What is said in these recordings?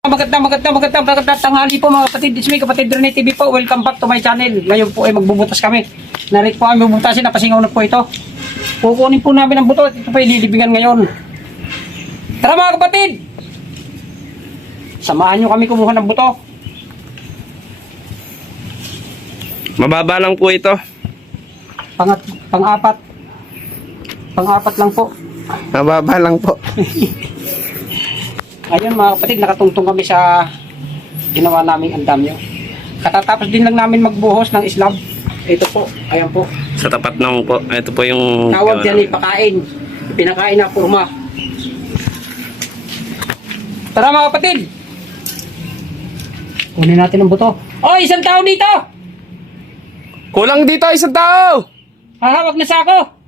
Magandang tanghali po mga kapatid. It's me, kapatid Rene TV po. Welcome back to my channel. Ngayon po ay magbubutas kami. Narit po kami bubutasin. Napasingaw na po ito. Kukunin po namin ang buto. Ito po ay lilibingan ngayon. Tara mga kapatid! Samahan nyo kami kumuha ng buto. Mababa lang po ito. Pang-apat. Pang-apat lang po. Mababa lang po. Ngayon mga kapatid, nakatungtong kami sa ginawa naming andamyo. Katatapos din lang namin magbuhos ng slab. Ito po, ayan po. Sa tapat ng po. Ito po yung Tawag dyan ay pakain. Pinakain na purma. Tara mga kapatid! Kunin natin ang buto. Oh, isang tao dito! Kulang dito isang tao. Hahawak na sa ako!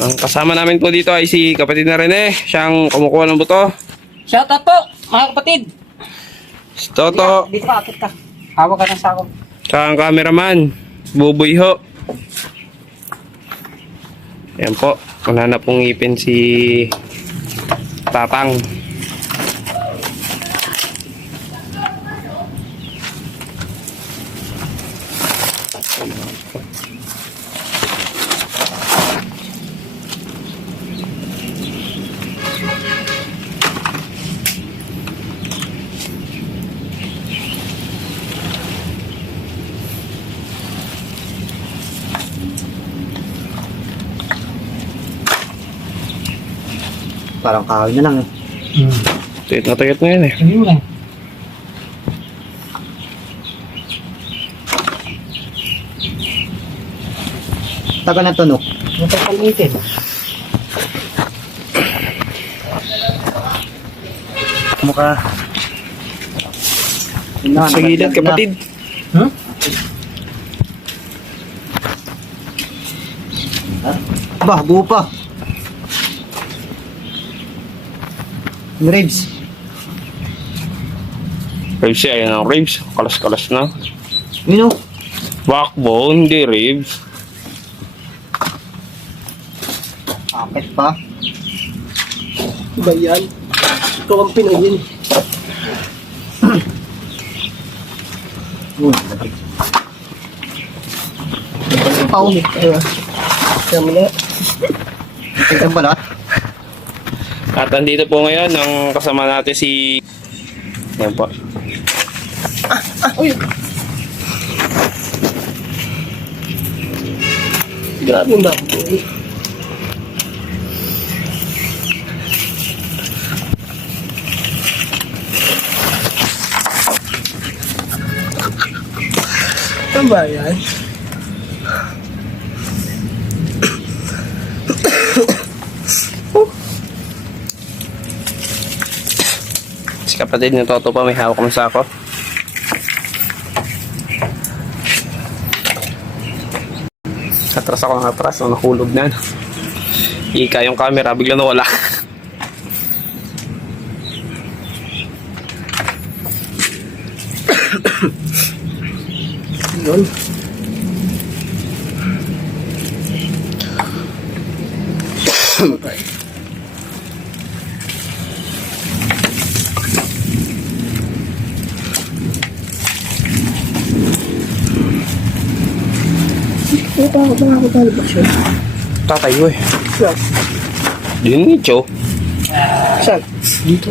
Ang kasama namin po dito ay si kapatid na Rene. Siyang kumukuha ng buto. Shoutout po, mga kapatid! Si Toto. Dito ka, akit ka. Hawak ka ng sako. Tsaka ang cameraman. Buboy ho. Ayan po. Wala na pong ngipin si Tatang. Parang kahoy na lang eh. Tuyot na yan eh. Ayun lang. Taga ng tunok. Matay pang-itin. Mukha. Sa gilid kapatid. Hmm? Bah, buo pa. Yung ribs. Ribs siya. Ayan ang ribs. Kalas-kalas na. Yun o. Backbone, hindi ribs. Akit pa. Ba yan? Ikaw ang pinayin. Pao. Kaya mo na. Ito pala. At andito po ngayon ang kasama natin si... Ayan po. Uy! Grabe yung bako. Ano ba yan? Si kapatid ni Toto pa may hawak ng sako. Atras ako ng atras. Nahulog na. Ika yung camera. Bigla nawala. Yun. Tatay ko eh. Dinito. Saan? Dito.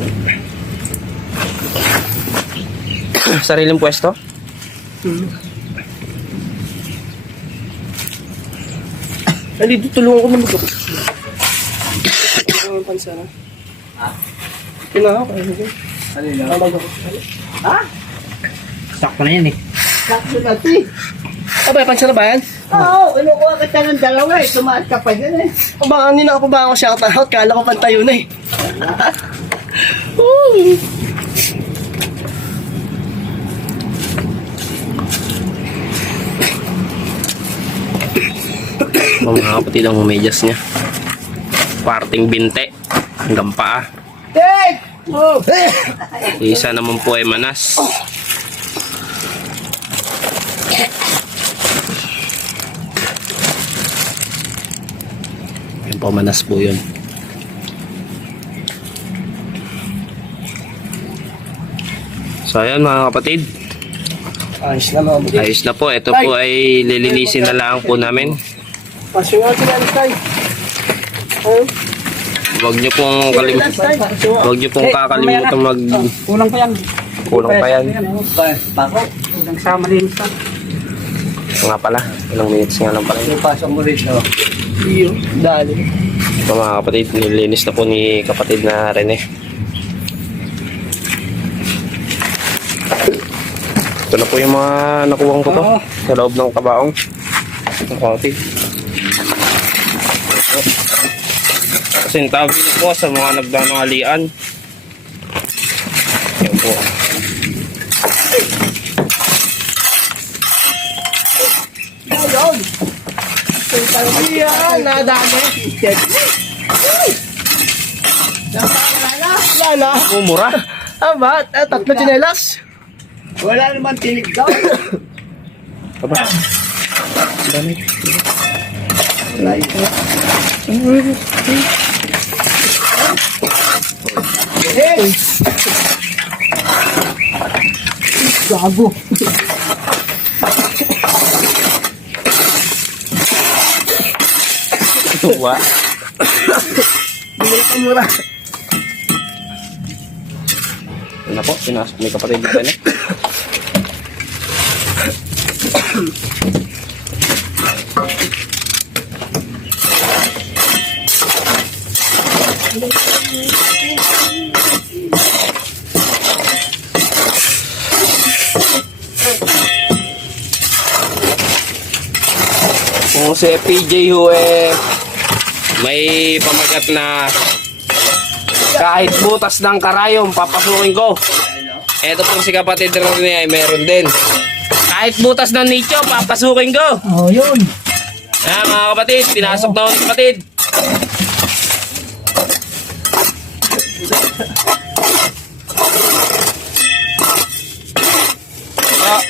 Sariling pwesto. Dito, tulungan ko na mag-upos. Ang pansa na. Kailangan ko. Ha? Sakto na yan eh. Sakto natin. Abay, pansa na ba yan? Oo, inukuha ka ng dalawa eh. Tumaas ka pa dyan eh. Baka hindi na ako ba ako shoutout? Kala ko pantayo na eh. Mga kapatid ang medyas niya. Parting binte. Hanggang paa. Take! Oh! Isa naman po ay manas. pamanas po yun. So ayan mga kapatid, Ayos na mga kapatid. ayos na po. Ito po ay lilinisin na lang po namin. Pasyungan sila ni Tay. Huwag nyo pong kakalimutan mag Kulang pa yan. kulang pa yan. Pako. Kulang sa malinis pa. Nga pala, ilang minutes nga lang pala. Pasok mo rito. Iyo, dali. Ito mga kapatid, nilinis na po ni kapatid na Rene. Ito na po yung mga nakuwang ko to Oo. sa loob ng kabaong. Ito kapatid. Kasi tawag nyo po sa mga nagdanangalian. Yan po. Ayun. Ayan, nadami. Wala. Mumura. Aba, tatlo chinelas. Wala naman tinig daw. Aba. Dami. Wala ito. Hey! Gago. Tuwa. Bigay ka mura. Ito na po, pinasok ni kapatid na Rene. Kung si PJ ho may pamagat na kahit butas ng karayom papasukin ko. Eto pong si kapatid na rin ay meron din. Kahit butas ng nicho papasukin ko. Oh, yun. Mga kapatid, pinasok na ako ng kapatid.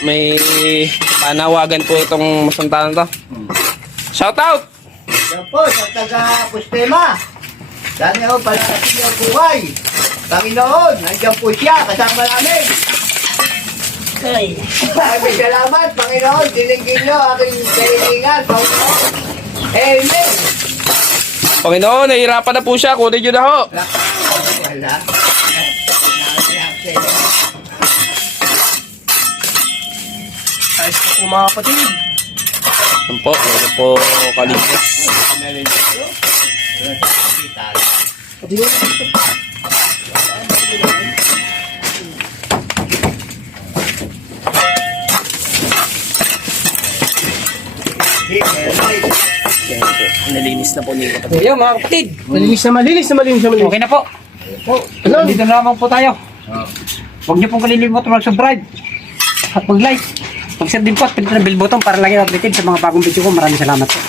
May panawagan po itong masuntanan to. Shout out! Yan po, sa taga-Pustema. Dami ako pala kasi yung buhay. Panginoon, nandiyan po siya, kasama namin. Maraming salamat, Panginoon. Dinigin niyo aking kahilingan, Panginoon. Amen. Panginoon, nahihirapan na po siya. Kunin nyo na ho. Wala. Ayos na po mga kapatid. Yan po, yan po kaligos. Yan po, nalinis na po ni kapatid. Ayun mga kapatid. Malinis na malinis. Okay na po. Dito na lamang po tayo. Huwag niyo pong kalilimutan mag-subscribe at mag-like. Mag-share din po at pindutin ang bell button para lagi updated sa mga bagong video ko. Maraming salamat po.